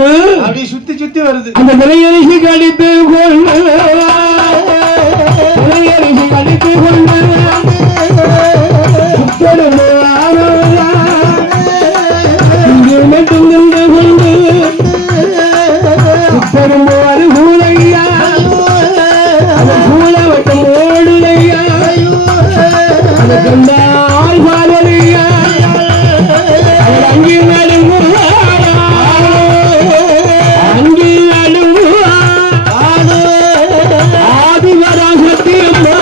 கொண்டு அப்படி சுத்தி சுத்தி வருது. அந்த தலையரிசி கழித்து கொண்டு தலையரிசி கழித்து கொண்டு மட்டும் நின்று கொண்டு பெருமாறு கூலையா அவன் கூல வட்டம் ஓடுலையா அதை கண்டால் பாடலையா அவன் அங்கே நடுங்குவா அங்கே நடுங்குவா ஆதிவரா சத்தியம்மா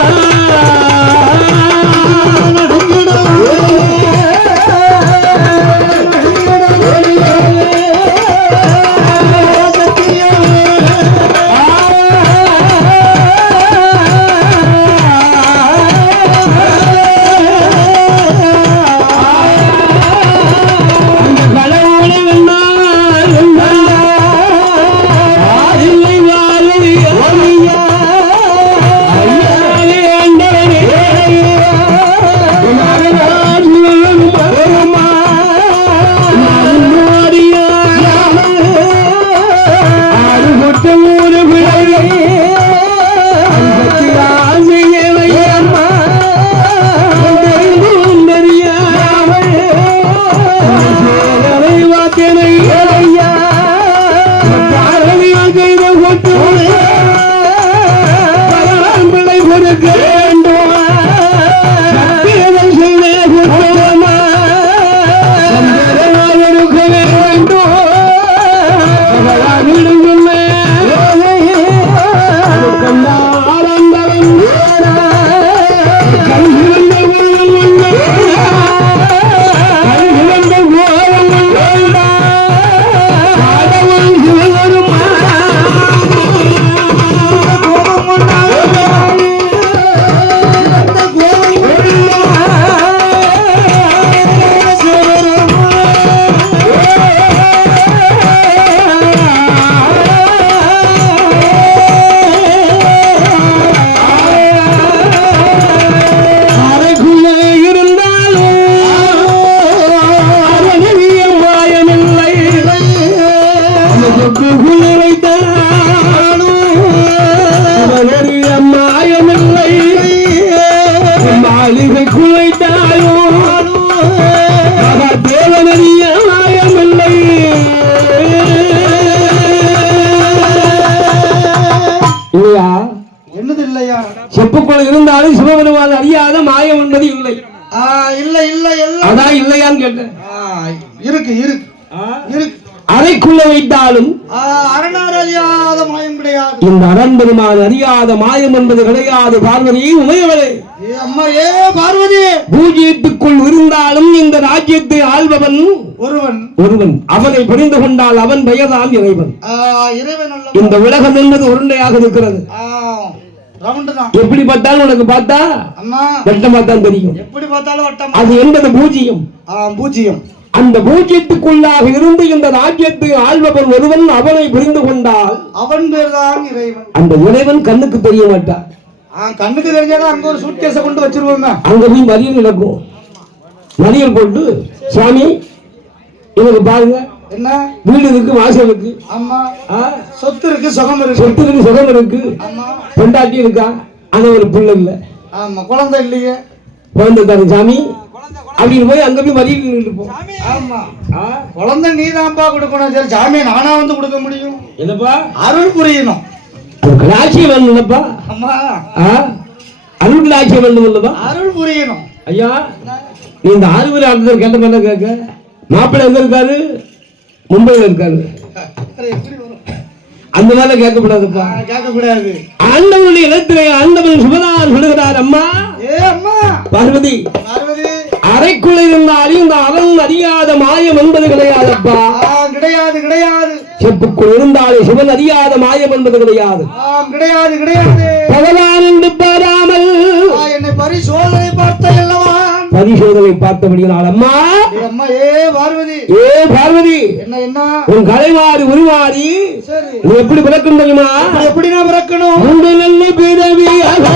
செப்புக்குள் இருந்தாலும் சிவபெருமான் அறியாத மாயம் என்பது இல்லை. இல்லை இல்லை அதான் இல்லையான்னு கேட்டேன். இருக்கு இருக்கு இருக்கு. அறைக்குள்ள வைத்தாலும் அரணார் அறியாத மாயம் கிடையாது. இந்த அரண்பெருமான் அறியாத மாயம் என்பது கிடையாது. பார்வதி உமையவளே, அம்மா ஏ பார்வதி, பூஜ்யத்துக்குள் இருந்தாலும் இந்த ராஜ்யத்தை ஆள்பவன் ஒருவன். அவனை புரிந்து கொண்டால் அவன் பெயர்தான் இறைவன். இந்த உலகம் என்பது உருண்டையாக இருக்கிறது. எப்படி பார்த்தாலும் உனக்கு பார்த்தா வட்டமா தான் தெரியும். எப்படி பார்த்தாலும் வட்டம். அது என்பது பூஜ்யம். பூஜ்யம். அந்த பூஜ்யத்துக்குள்ளாக இருந்து இந்த ராஜ்யத்தை ஆள்பவன் ஒருவன். அவனை புரிந்து கொண்டால் அவன் பேர்தான் இறைவன். அந்த இறைவன் கண்ணுக்கு தெரிய மாட்டான். கண்ணுக்கு தெரிஞ்சாலும் அங்க ஒரு சூட்கேஸை கொண்டு வச்சிருவோமே. அங்க போய் மறியல் நடக்கும். மறியல் போட்டு சுவாமி எனக்கு பாருங்க, என்ன வீடு இருக்கு, வாசல் இருக்கு, ஆமா, சொத்து இருக்கு, சுகம் இருக்கு, சொத்து இருக்கு, சுகம் இருக்கு, பொண்டாட்டி இருக்கா, ஆனா ஒரு பிள்ளை இல்ல, ஆமா, குழந்தை இல்லையே, குழந்தை தானே சாமி அப்படின்னு போய் அங்க போய் மறியல் நின்றுப்போம். ஆமா, குழந்தை நீ தான்ப்பா கொடுக்கணும். சரி சாமி நானா வந்து கொடுக்க முடியும். என்னப்பா அருள் புரியணும். ஆட்சியம் வேணும் இல்லப்பா. அம்மா அருள் ஆட்சியம் வேணும் இல்லப்பா. அருள் புரியணும். ஐயா நீ இந்த ஆறுவரை ஆடுதல் கேட்ட மாதிரி கேட்க. மாப்பிள்ளை எங்க இருக்காரு? மும்பையில் இருக்காரு. அந்த மாதிரி கேட்கக்கூடாதுப்பா. கேட்கக்கூடாது. ஆண்டவனுடைய இடத்திலே ஆண்டவன் சுபதார் சொல்லுகிறார். அம்மா பார்வதி, அறைக்குள்ள இருந்தாலும் இந்த அரண் அறியாத மாயம் என்பது கிடையாதப்பா. கிடையாது கிடையாது. செப்புக்குள் இருந்தாலே சிவன் அறியாத மாயம் என்பது கிடையாது. கிடையாது கிடையாது. பகவான் என்று பாராமல் என்னை பரிசோதனை பார்த்த அல்லவா, பரிசோதனை பார்த்தபடியால் அம்மா அம்மா ஏ பார்வதி, ஏ பார்வதி, என்ன என்ன உன் கலைமாறி உருவாடி நீ எப்படி பிறக்கணும் தெரியுமா? எப்படி நான் பிறக்கணும்? உண்டு நல்ல பிறவியாக